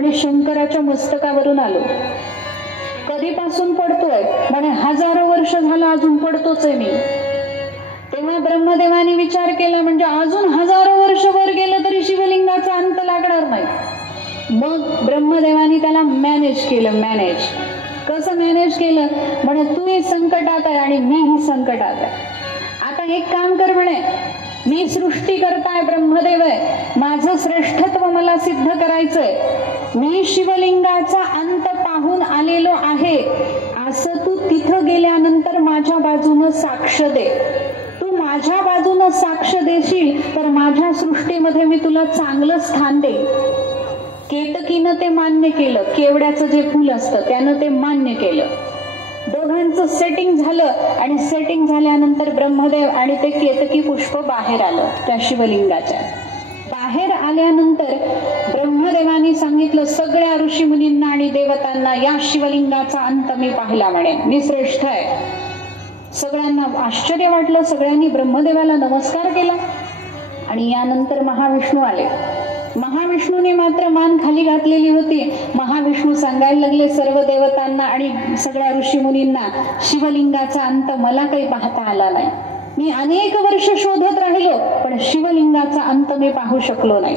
म्हणे शंकराच्या मस्तकावरून आलो. कधीपासून पडतोय? म्हणे 1000 वर्ष झालं अजून पडतोच आहे मी. तेव्हा ब्रह्मदेवानी विचार केला, म्हणजे अजून 1000 वर्ष वर गेलं तरी शिवलिंगाचा अंत लागणार नाही. मग ब्रह्मदेवानी त्याला मॅनेज केलं. कसं मॅनेज केलं? म्हणे तूही संकटात आहे आणि मीही संकटात आहे. आता एक काम कर म्हणे, मी सृष्टी करताय, ब्रह्मदेव आहे, माझं श्रेष्ठत्व मला सिद्ध करायचंय. मी शिवलिंगाचा अंत पाहून आलेलो आहे असं तू तिथं गेल्यानंतर माझ्या बाजूनं साक्ष दे. तू माझ्या बाजूनं साक्ष देशील तर माझ्या सृष्टीमध्ये मी तुला चांगलं स्थान देईन. केतकीनं ते मान्य केलं. केवड्याचं जे फुल असतं त्यानं ते मान्य केलं. दोघांचं सेटिंग झालं आणि सेटिंग झाल्यानंतर ब्रह्मदेव आणि ते केतकी पुष्प बाहेर आलं. त्या शिवलिंगाच्या बाहेर आल्यानंतर ब्रह्मदेवानी सांगितलं सगळ्या ऋषी मुनींना आणि देवतांना, या शिवलिंगाचा अंत मी पाहिला म्हणे, मी श्रेष्ठ आहे. सगळ्यांना आश्चर्य वाटलं. सगळ्यांनी ब्रह्मदेवाला नमस्कार केला. आणि यानंतर महाविष्णू आले. महाविष्णूने मात्र मान खाली घातलेली होती. महाविष्णू सांगायला लागले सर्व देवतांना आणि सगळ्या ऋषी मुनींना, शिवलिंगाचा अंत मला काही पाहता आला नाही. मी अनेक वर्ष शोधत राहिलो पण शिवलिंगाचा अंत मी पाहू शकलो नाही.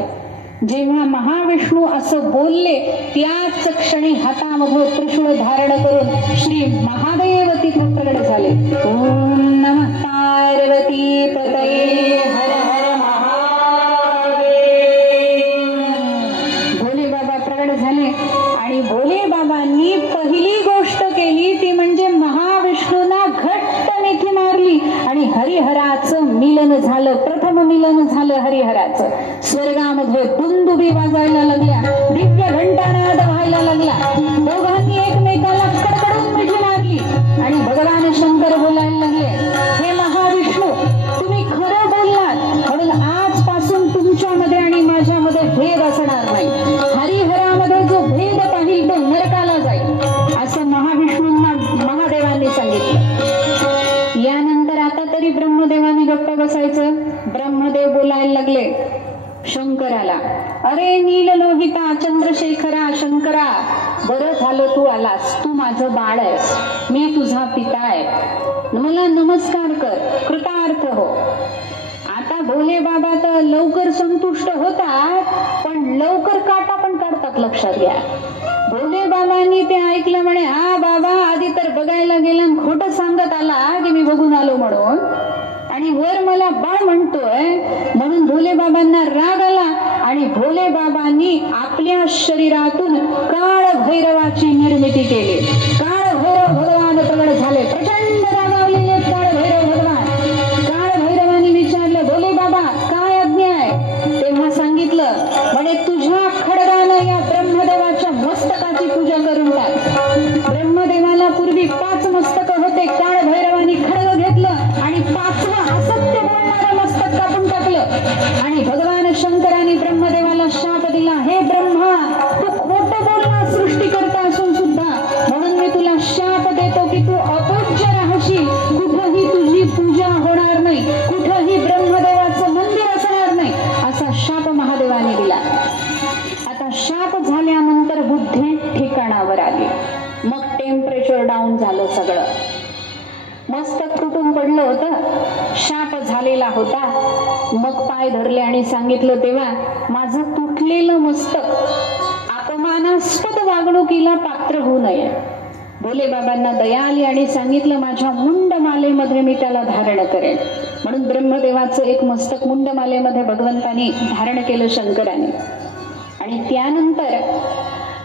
जेव्हा महाविष्णू असं बोलले त्याच क्षणी हातामध्ये त्रिशूळ धारण करून श्री महादेव तिथे प्रगट झाले. ओम नमः पार्वती पतये हर हर महादेव. भोले बाबा प्रगट झाले आणि भोले बाबांनी पहिली गोष्ट केली ती म्हणजे महाविष्णूंना घट्ट मिठी मारली आणि हरिहराचं मिलन झालं. प्रथम मिलन झालं हरिहराचं. स्वर्गामध्ये दुंदुबी वाजायला लागल्या, दिव्य घंटानाद व्हायला लागला. दोघांनी एकमेकाला कडकडून मिठी मारली आणि भगवान शंकर बोलायला लागले, हे महाविष्णू, तुम्ही खरं बोललात म्हणून आजपासून तुमच्यामध्ये आणि माझ्यामध्ये भेद असणार नाही. हरिहरामध्ये जो भेद पाहिल तो नरकाला जाईल असं महाविष्णूंना महादेवांनी सांगितलं. यानंतर आता तरी ब्रह्मदेवानी गप्प बसायचं. ब्रह्मदेव बोलायला लागले शंकराला, अरे नीललोहिता चंद्रशेखरा शंकरा, बरं झालं तू आलास. तू माझं बाळ आहेस, मी तुझा पिता आहे, मला नमस्कार कर, कृतार्थ हो. आता भोले बाबा तर लवकर संतुष्ट होतात पण लवकर काटा पण काढतात. लक्षात घ्या, भोले बाबांनी ते ऐकलं. म्हणे हा बाबा आधी तर बघायला गेला, खोटं सांगत आला की मी बघून आलो म्हणून, आणि वर मला बाळ म्हणतोय. म्हणून भोले बाबांना राग आला आणि भोले बाबांनी आपल्या शरीरातून काळ भैरवाची निर्मिती केली. काळ भैरव भगवान प्रगट झाले. प्रचंड रागावलेले काळ भैरव भगवान. काळ भैरवानी विचारलं, भोले बाबा काय आज्ञा आहे? तेव्हा सांगितलं, म्हणे तुझ्या खडगानं या ब्रह्मदेवाच्या मस्तकाची पूजा करून टाक. ब्रह्मदेवाला पूर्वी 5 मस्तक होते. काळ भैरवानी खडग घेतलं आणि 5वं असत्य बोलणारं मस्तक कापून टाकलं. आणि भगवान शंकराने ब्रह्मदेवाला शाप दिला, हे ब्रह्मा, तू खोटं बोलला सृष्टी करता असून सुद्धा, म्हणून मी तुला शाप देतो की तू अपूज्य राहशील. कुठंही तुझी पूजा होणार नाही, कुठंही ब्रह्मदेवाचं मंदिर असणार नाही, असा शाप महादेवाने दिला. आता शाप झाल्यानंतर बुद्धी ठिकाणावर आली. मग टेम्परेचर डाऊन झालं. सगळं मस्तक तुटून पडलं होतं, शाप झालेला होता. मग पाय धरले आणि सांगितलं, तेव्हा माझं तुटलेलं मस्तक अपमानास्पद वागणुकीला पात्र होऊ नये. भोले बाबांना दया आली आणि सांगितलं, माझ्या मुंडमालेमध्ये मी त्याला धारण करेन. म्हणून ब्रह्मदेवाचं एक मस्तक मुंडमालेमध्ये भगवंतानी धारण केलं शंकराने. आणि त्यानंतर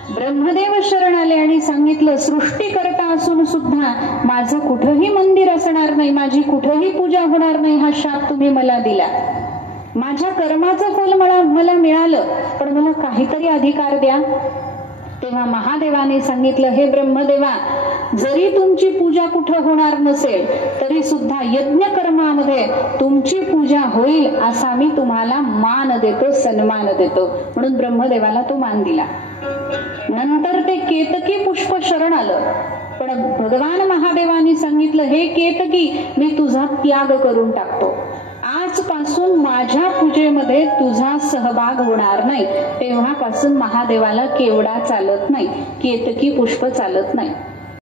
ब्रह्मदेव शरण आले आणि सांगितलं, सृष्टी करता असून सुद्धा माझं कुठंही मंदिर असणार नाही, माझी कुठंही पूजा होणार नाही, हा शाप तुम्ही मला दिला. माझ्या कर्माचं फल मला मिळालं पण मला काहीतरी अधिकार द्या. तेव्हा महादेवाने सांगितलं, हे ब्रह्मदेवा, जरी तुमची पूजा कुठं होणार नसेल तरी सुद्धा यज्ञ कर्मामध्ये तुमची पूजा होईल असा मी तुम्हाला मान देतो, सन्मान देतो. म्हणून ब्रह्मदेवाला तो मान दिला. नंतर ते केतकी पुष्प शरण आलं. पण भगवान महादेवानी सांगितलं, हे केतकी, मी तुझा त्याग करून टाकतो. आजपासून माझ्या पूजेमध्ये तुझा सहभाग होणार नाही. तेव्हापासून महादेवाला केवडा चालत नाही, केतकी पुष्प चालत नाही.